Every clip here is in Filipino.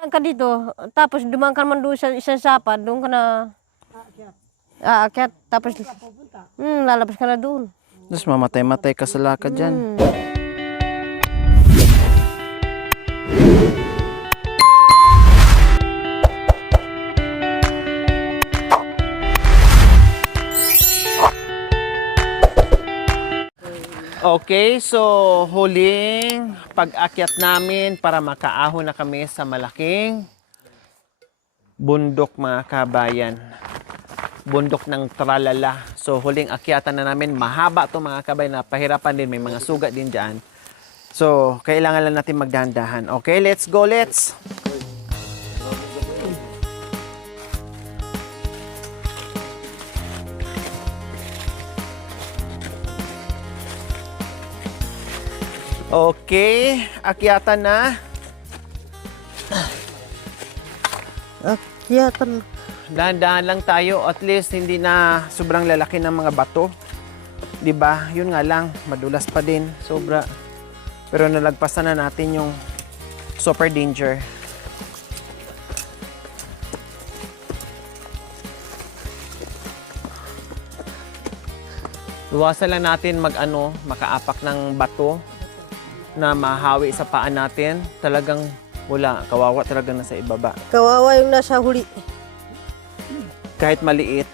Ka dito, tapos dumaan ka naman doon sa isang sapa, doon ka na aakyat, tapos lalabas ka na doon. Tapos mamatay-matay ka sa lakad dyan. Okay, so huling pag-akyat namin para makaahon na kami sa malaking bundok mga kabayan. Bundok ng Tralala. So huling akyatan na namin. Mahaba to mga kabayan. Napahirapan din. May mga sugat din dyan. So kailangan lang natin magdahan-dahan. Okay, let's go, let's! Okay, akyatan na. Akyatan. Dahan-dahan lang tayo, at least hindi na sobrang lalaki ng mga bato. 'Di ba? Yun nga lang, madulas pa din, sobra. Pero nalagpasan na natin yung super danger. Iwasan lang natin makaapak ng bato na mahawi sa paa natin. Talagang wala, kawawa talaga nasa ibaba. Kawawa yung nasa huli. Kahit maliit.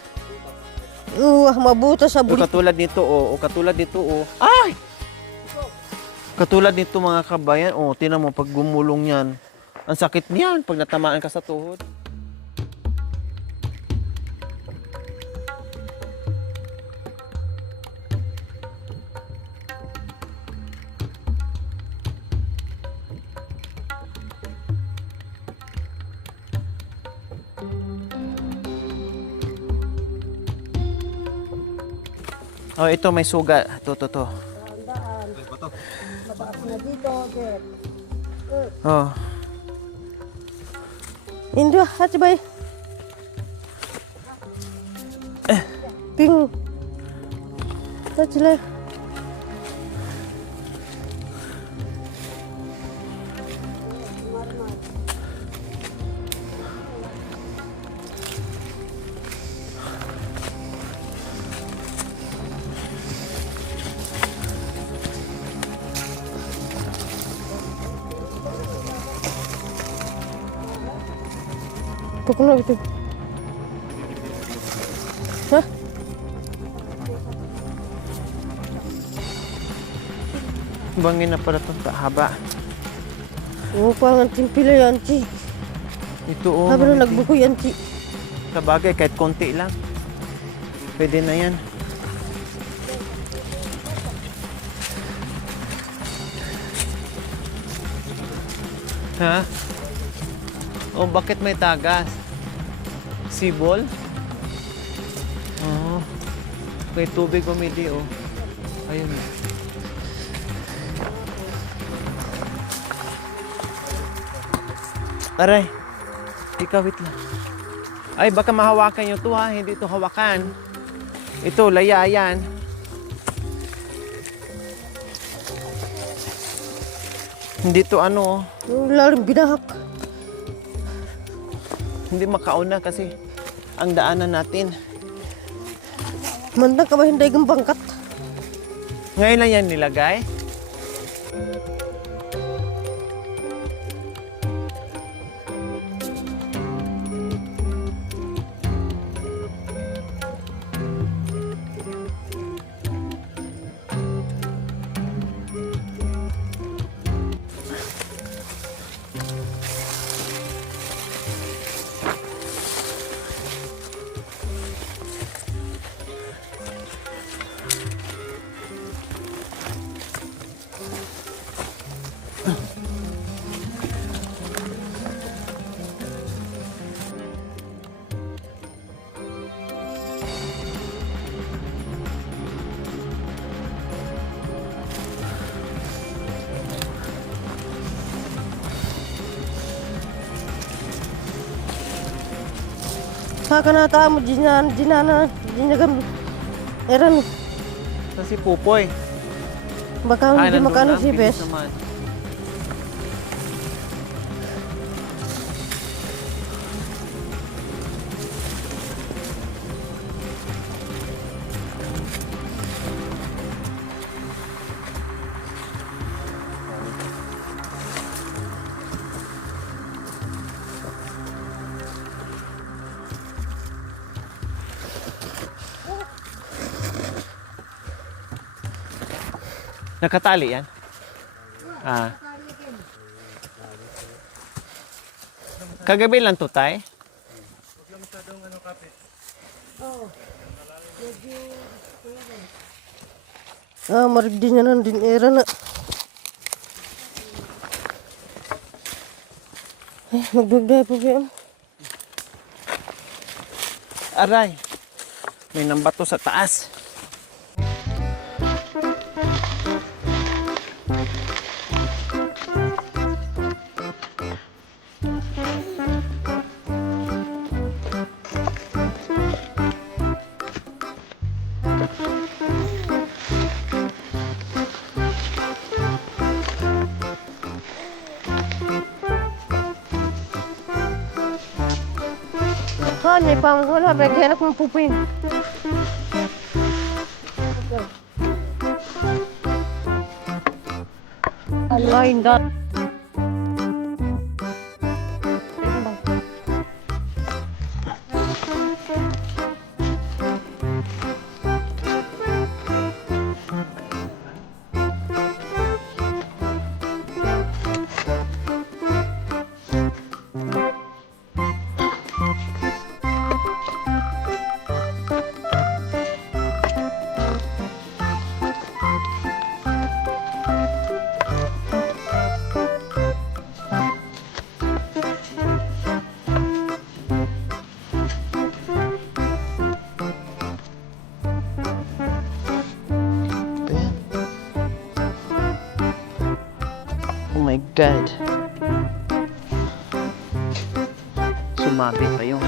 Mabuta sa buli. Katulad nito, katulad nito, Ay! Katulad nito mga kabayan, tinan mo pag gumulong yan. Ang sakit niyan pag natamaan ka sa tuhod. Ito may sugat. Ito. Indo, hati bay. Ping. Hati lah. Pukul gitu. Hah? Bangin na pala itong haba. Pangan timpila yan, Ci. Ito Habang na nagbuko yan, Ci. Sabagay, kahit konti lang. Pwede na yan. Ha? Bakit may tagas? Sibol? May tubig umili, Ayun. Aray. Ikawit lang. Ay, baka mahawakan yung to, ha? Hindi ito hawakan. Ito, laya yan. Hindi to Lalim binahak. Hindi makauna kasi ang daanan natin. Mantang ka ba hindi kang bangkat? Ngayon lang yan nilagay. Kakanata mo jinagam eran Sa si Pupoy. baka hindi nandun makano na, si bilis Bes. naman. Nakatali yan? Ah. Kagabi lang to, tay? Marigdi niya ng dinera na. Magdugday po ba yan? Aray. May nambato sa taas. Hindi pa wala, bigyan ako ng pupin. Ay, hindi. Oh my God. Sumabi pa yung...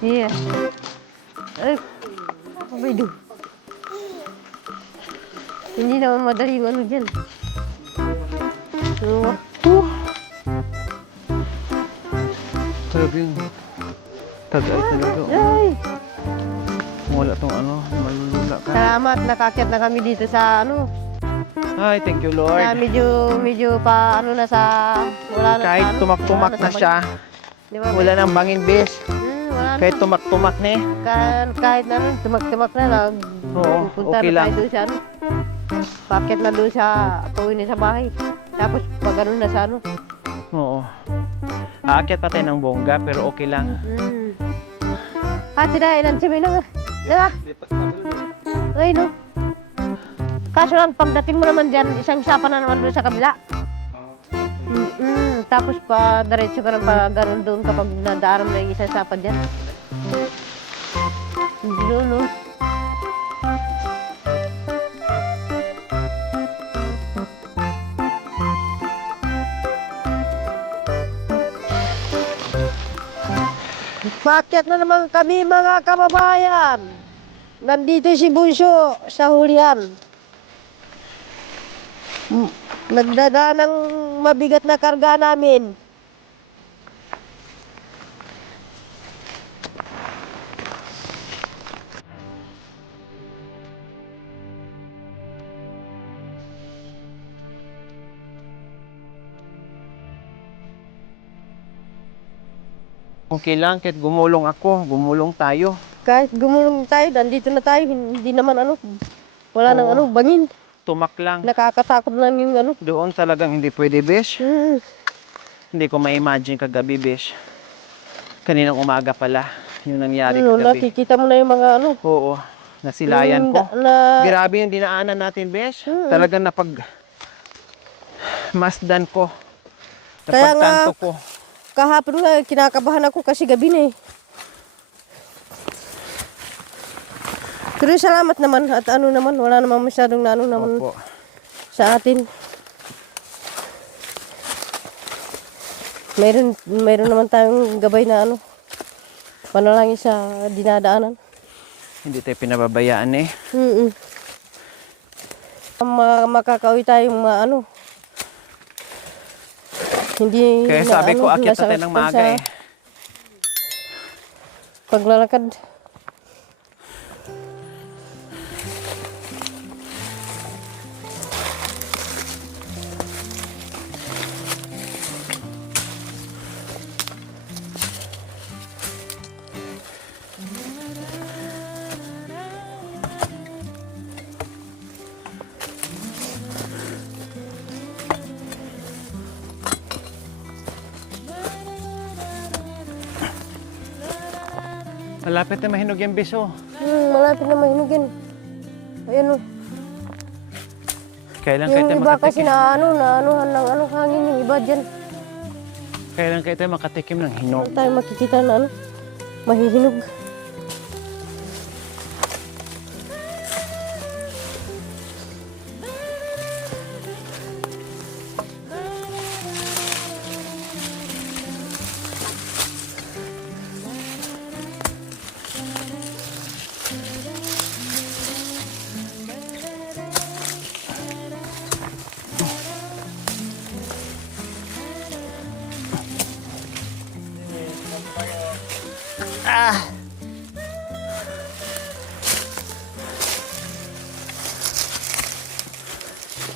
Iya. Apa itu? Hindi naman madali yung ano dyan. Grabe yung tagay talaga. Ay! Wala tong ano, malulula ka. Salamat, nakakyat na kami dito sa ano. Ay, thank you Lord. Na medyo pa ano na sa wala na Kahit sa, ano, tumak-tumak wala na siya, Di ba? wala nang bangin bes. Wala na. Kahit tumak-tumak na eh. Kahit na ano, tumak-tumak na Oo, pupunta okay na lang. tayo doon sa ano. Pakyat na doon sa pauwi na sa bahay. Tapos pag ano na sa ano. Oo. Aakyat pa tayo ng bongga pero okay lang. Hati na, ilan sabi na nga. Diba? Ay no. Kaso lang, pagdating mo naman dyan, isang sapa na naman doon sa kabila. Tapos pa, diretso ka na pa gano'n doon kapag nadaanan mo na yung isang sapa dyan. Doon, no? Paakyat na naman kami mga kababayan. Nandito si Bunso sa hulihan. Nagdadaan ng mabigat na karga namin. Okay lang, kahit gumulong ako, gumulong tayo. Kahit gumulong tayo, nandito na tayo. Hindi naman ano, wala nang Oo. ano, bangin. Tumak lang. Nakakatakot lang yung ano. Doon talagang hindi pwede, besh. Hindi ko ma-imagine kagabi, besh. Kaninang umaga pala, yung nangyari Ano, kagabi. nakikita mo na yung mga ano. Oo, nasilayan ko. Na, Grabe yung dinaanan natin, besh. Talagang masdan ko. Kaya nga- Napagtanto ko. kahapon nga, kinakabahan ako kasi gabi na eh. Pero salamat naman at ano naman, wala naman masyadong na ano naman Opo. sa atin. Mayroon naman tayong gabay na ano, panalangin sa dinadaanan. Hindi tayo pinababayaan eh. Makakauwi tayong ano. Hindi Kaya na, sabi ko, ano, akyat na nasa- tayo ng maaga sa eh. Paglalakad. Malapit na mahinog yung biso. Malapit na mahinugin. Ayan o. Kailan kayo Yung tayo iba kasi makatikim? naanuhan ng hangin yung iba dyan. Kailan kayo tayo makatikim ng hinog? Tayo makikita na mahihinog. Ah!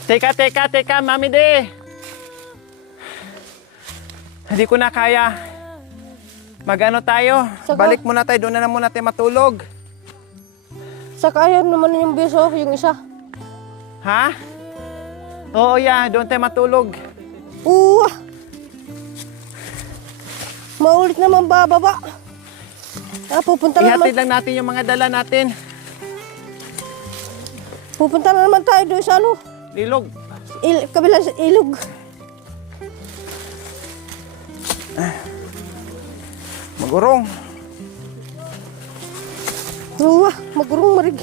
Teka, Mami De! Hindi ko na kaya. Mag-ano tayo? Saka- Balik muna tayo, doon na muna tayo matulog. Saka ayan naman yung beso, yung isa. Ha? Oo, doon tayo matulog. Maulit naman bababa. Pupunta na naman. Ihatid lang natin yung mga dala natin. Pupunta na naman tayo doon sa Lilog. kabila sa ilog. Magurong. Magurong marig.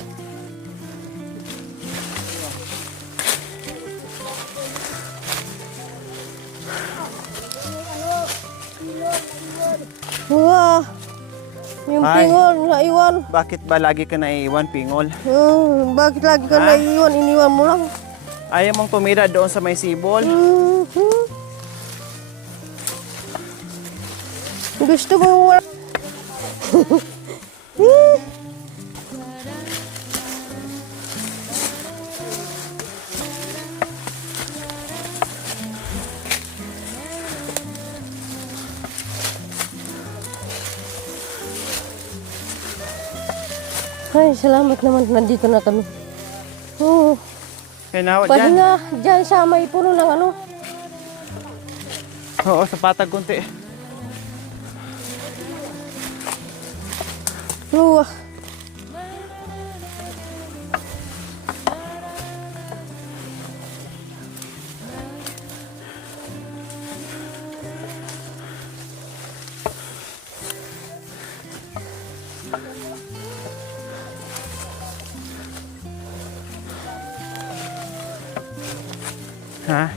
Yung Ay. pingol, naiwan. Bakit ba lagi ka naiiwan, Pingol? Bakit lagi ka naiwan? Iniwan mo lang. Ayaw mong tumira doon sa may sibol? Gusto mo wala. Ay, salamat naman. Nandito na kami. Kaya na, dyan. Pahinga dyan sa may puno ng Oo, sa patag kunti. Oo. Ha?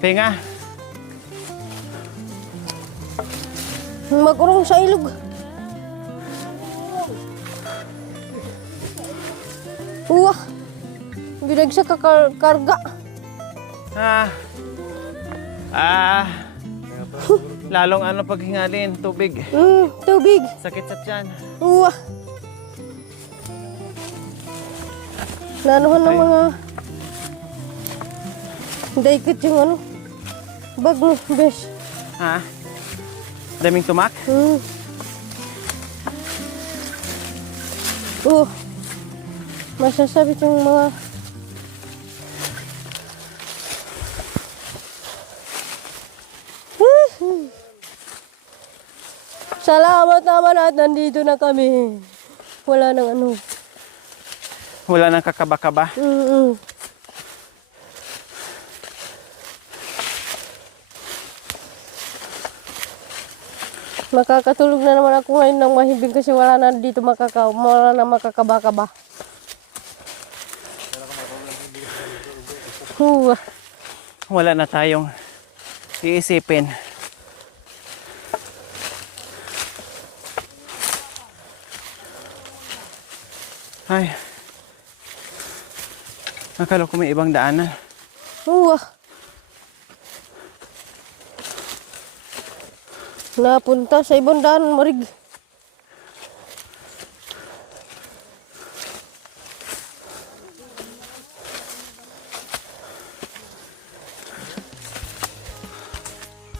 Tinga. Magurong sa ilog. Binagsak ka karga. Lalong paghingalin, tubig. Tubig. Sakit sa tiyan. Nanuhan ng mga daikit yung bag mo, besh. Ha? Daming tumak? Masasabi yung mga salamat naman at nandito na kami. Wala nang Wala nang kakaba-kaba. Makakatulog na naman ako ngayon ng mahimbing kasi wala na dito wala na makakaba-kaba. Wala na tayong iisipin. Ay. Akala ko may ibang daanan. Napunta sa ibang daan, marig.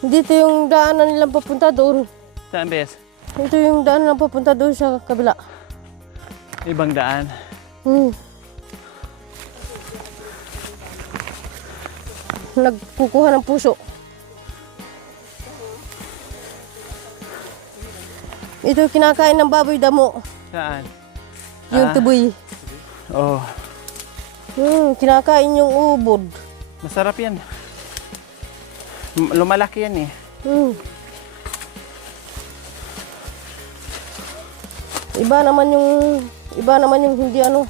Dito yung daanan nilang papunta doon. Saan, Bes? Ito yung daan nilang papunta doon sa kabila. Ibang daan. Nagkukuha ng puso. Ito kinakain ng baboy damo. Saan? Yung tuboy. Oh, Kinakain yung ubod. masarap yan. Lumalaki yan eh. Iba naman yung hindi ano.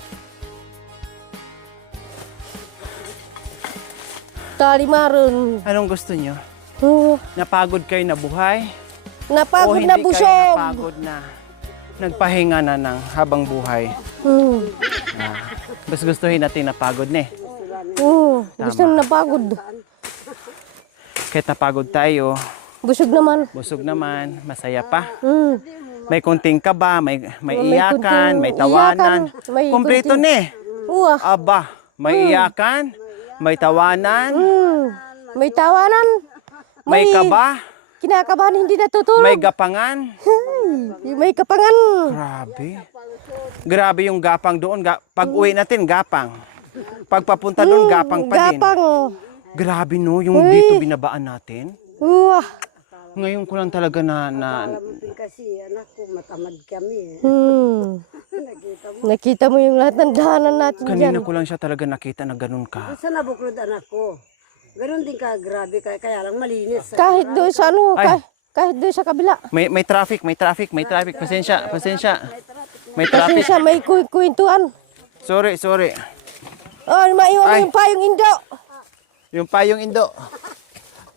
Talimaron. Anong gusto nyo? Oh, Napagod kayo na buhay? napagod o na hindi kayo busog. napagod na nagpahinga na ng habang buhay? Mas gustuhin natin napagod na eh. Gusto na napagod. Kahit napagod tayo, Busog naman. busog naman, masaya pa. Mm. May kunting kaba, may May iyakan, kunting may tawanan. iyakan, may Kompleto kunting- na eh. Uwa. Aba, may iyakan, may tawanan, May tawanan. may kaba, Kinakabahan hindi natutulog. may gapangan. May kapangan. Grabe. Grabe yung gapang doon. Pag uwi natin, gapang. Pag papunta doon, gapang pa din. Gapang. Grabe no, yung dito binabaan natin. Uwa. Ngayon ko lang talaga na Kasi anak ko matamad kami. Nakita mo yung lahat ng daanan natin kanina dyan. ko lang siya talaga nakita na ganun ka. Sa nabuklod anak ko. Ganon din ka grabe kaya lang malinis. Kahit doon sa ano, Ay. kahit doon sa kabila. May traffic. Pasensya. May Kasi traffic. siya may kwentuhan. Sorry. Oh, maiwan mo Ay. yung payong indo. Yung payong Indo.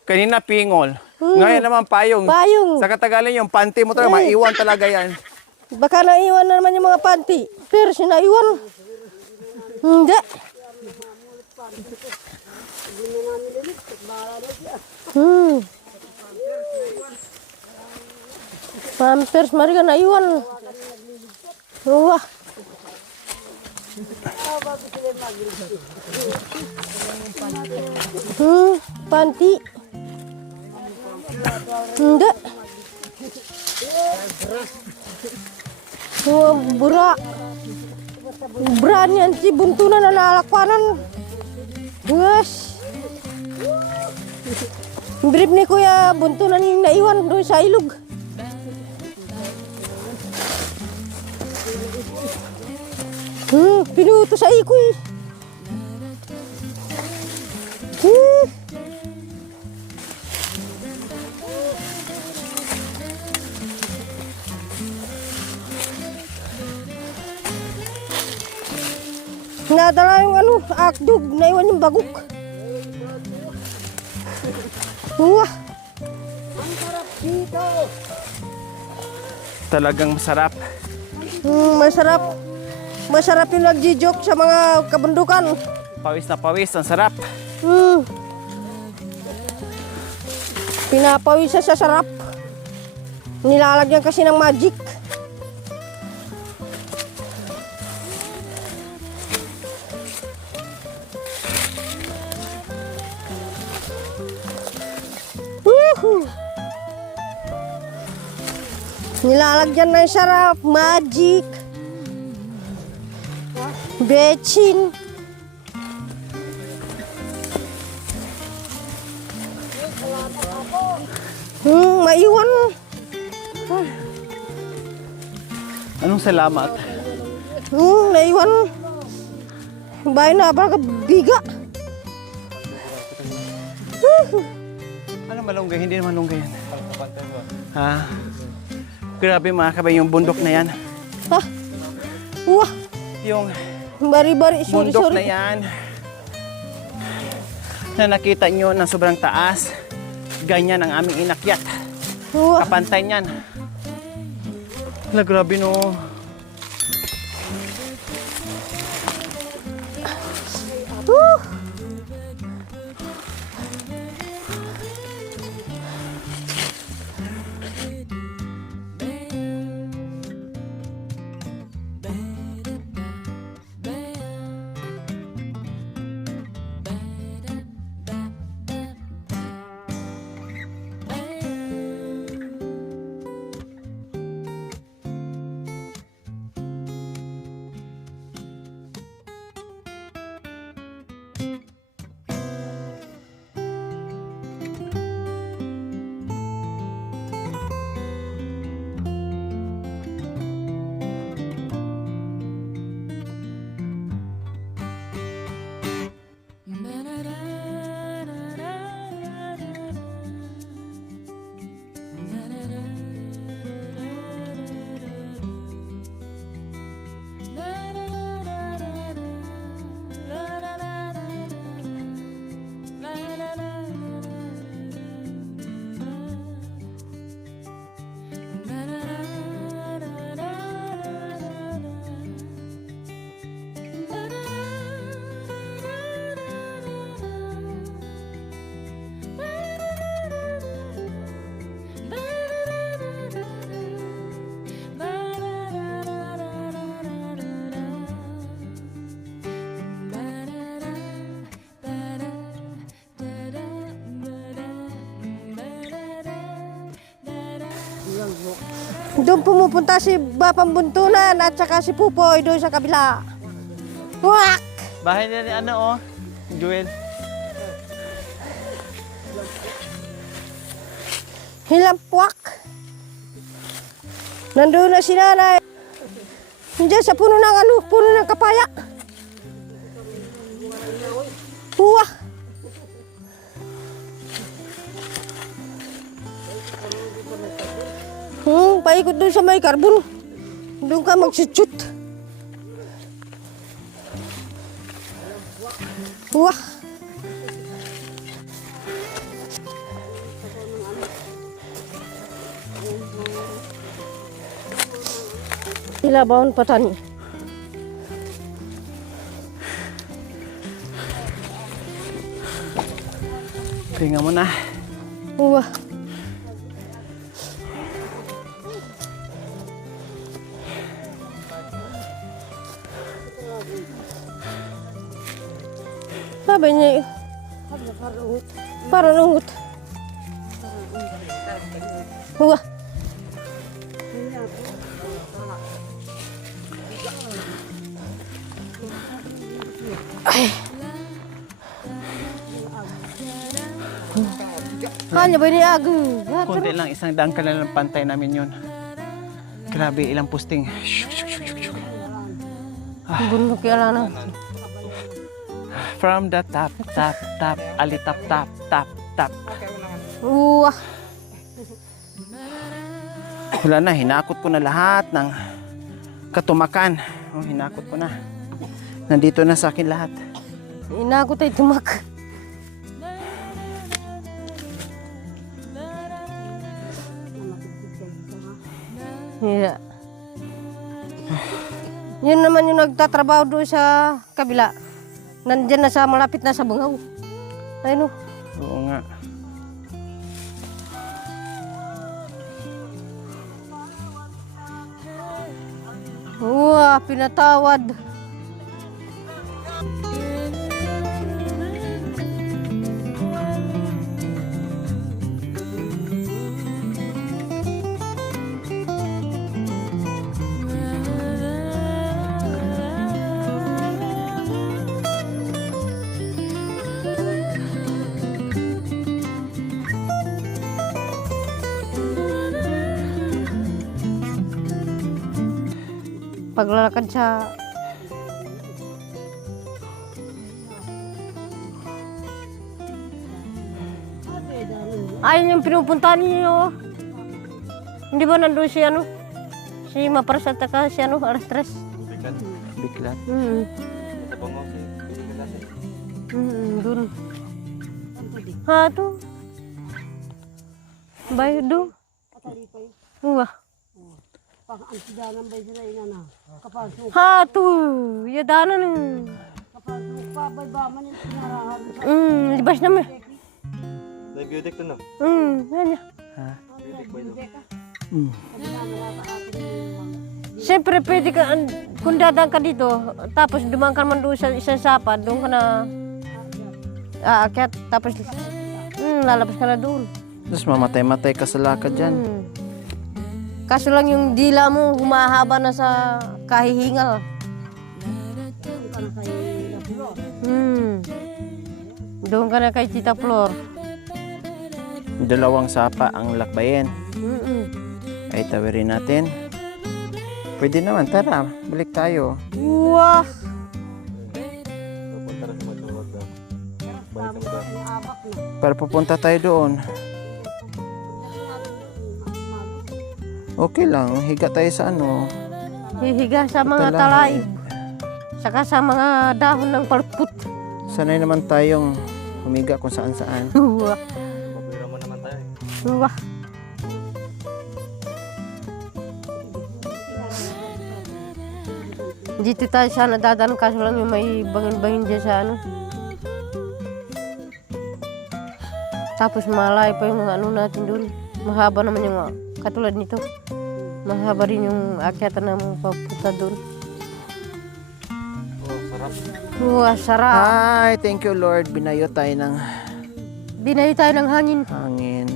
Kanina pingol. Ngayon naman payong. Payong. Sa Katagalan yung panty mo talaga, maiwan talaga yan. Baka naiwan na naman yung mga panty. Pero sinaiwan. Hindi. Pampers, Maria, naiwan. Wah. Panty. Hindi. Bura. Bra niyan si buntunan na lalakpanan. Yes. Brief ni Kuya, buntunan yung naiwan doon sa ilog. Pinuto sa ikoy. Nadala yung ano, akdog, naiwan yung bagok. Wah, Talagang masarap. masarap. Masarap yung nagji-joke sa mga kabundukan. Pawis na pawis, ang sarap. Pinapawis siya sa sarap. Nilalagyan kasi ng magic. Woohoo! Nilalagyan ng sarap, magic, bechin. Maiwan. Anong salamat? Naiwan. Bahay na ba biga? Ano malunggay? Hindi naman malunggay yan. Ha? Grabe mga kabay, yung bundok na yan. Ha? Wah, Yung bari-bari, bundok na sorry. yan na nakita nyo na sobrang taas, ganyan ang aming inakyat. Wah, Kapantay niyan. Hala, grabe no. Doon pumupunta si Bapang Buntunan at saka si Pupoy doon sa kabila. Wak! Bahay na ni ano, oh. Joel. Hilampwak! Nandun na si nanay. Diyan sa puno ng puno ng kapaya. Huwak! Paikot doon sa may karbon. Doon ka magsitsut. Wah! Ilabawon pa tani. Tingnan mo na. Wah! Sabi niya, parang ungut. Wah! Ay. Hanya ba niya agad? Kunti lang, 100 ka lang ng pantay namin yun. Grabe, ilang posting. Bunuh kaya na. From the top, top, top, alitap, top, top, top. Wah! Wala na, hinakot ko na lahat ng katumakan. Oh, hinakot ko na. Nandito na sa akin lahat. Inakot ay tumak. Yeah. Yun naman yung nagtatrabaho doon sa kabila. Nandyan na sa malapit na sa bungaw. Ayun o. Oo nga. Wah, pinatawad. Paglalakad sa ayun yung pinupuntahan niyo. Hindi ba nandun si ano? Si Maparas at saka si ano, alas 3. Biglat. Dun. Ha, to. Bayo do. Wah. Pag-antidanan ba sila ina na? Kapasok. Ha, to. Yadanan. Kapasok pa, bay ba man yung pinarahan. Libas naman. Nag-biodec to no? Yan. Ha? Siyempre, pwede ka, kung dadaan ka dito, tapos dumaan ka naman doon sa isang sapa, doon ka na aakyat, tapos lalabas ka na doon. Tapos mamatay-matay ka sa lakad dyan. Kaso lang yung dila mo humahaba na sa kahihingal. Doon ka na kay Tita Flor. Dalawang sapa ang lakbayin. Mm-mm. Ay, tawirin natin. Pwede naman, tara, balik tayo. Wah! Pupunta rin sa Matulog daw. Balik ka ba? Para pupunta tayo doon. Okay lang, higa tayo sa ano. Hihiga sa mga talay. Saka sa mga dahon ng palput. Sanay naman tayong humiga kung saan saan. Wah! Mabira mo naman tayo. Wah! Dito tayo sana dadaan kaso lang yung may bangin-bangin dyan sa ano. Tapos malay pa yung ano natin doon. Mahaba naman yung katulad nito. Mahaba rin yung akyatan na papunta doon. Oh, sarap. Wah, sarap. Ay, thank you Lord. Binayo tayo ng Binayo tayo ng hangin. hangin.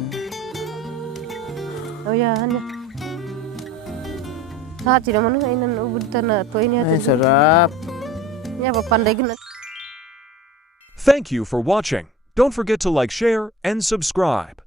O yan. Sa atin naman ay nanubod ta na ito ini Ay, atin. sarap. Ya, papanday ko na. Thank you for watching. Don't forget to like, share, and subscribe.